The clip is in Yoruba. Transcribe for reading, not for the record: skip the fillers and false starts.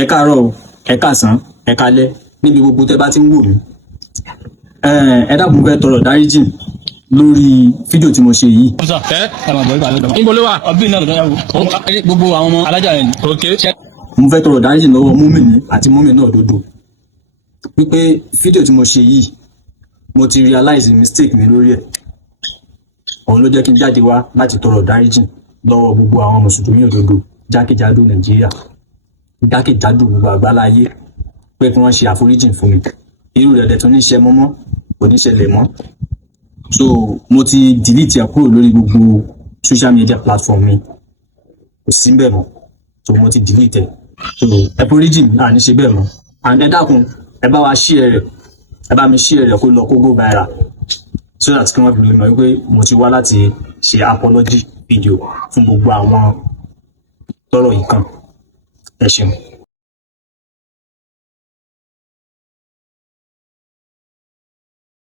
Ẹ káàárọ̀ o, ẹ káàsán, ẹ káalẹ́ níbi gbogbo tẹ́ bá ti ń wò mí. Ẹ dákun mo fẹ́ tọrọ ìdáríjì lórí fídíò tí mo ṣe yìí. ọ̀sán ẹ máa bọ̀ ibà lọ́dọ̀. níbo ló wà. ọbí náà lọ́dọ̀ yàgò. gbogbo àwọn ọmọ alájà yẹn ni. ok. Mo fẹ́ tọrọ ìdáríjì lọ́wọ́ Múmìnì àti Múmìnà òdodo wípé fídíò tí mo ṣe yìí mo ti realize mistake mi lórí ẹ̀. Òun ló jẹ́ kí n jáde wá láti tọrọ ìdáríjì lọ́wọ́ gbogbo àwọn mùsùlùmí òdodo jákèjádò Nàìjíríà, jákèjádò gbogbo àgbáláyé, pé kí wọ́n ṣe àforíjì fún mi. Irú rẹ̀ dẹ̀ tún ní ṣe mọ́ kò ní ṣẹlẹ̀ mọ́. So mo ti delete ẹ̀ kúrò lórí gbogbo social media platform mi, kò sí bẹ́ẹ̀ mọ́. So mo ti delete ẹ̀. So ẹ foríjì mi, àní ṣe bẹ́ẹ̀ mọ́. And ẹ dákun, ẹ bá wa share rẹ̀, ẹ bá mi share rẹ̀ kó lọ kó go viral, so that kí wọ́n fi lè mọ̀ wípé mo ti wá láti ṣe apology video fún gbogbo àwọn tọ́rọ̀ yìí kàn. Ẹ ṣeun.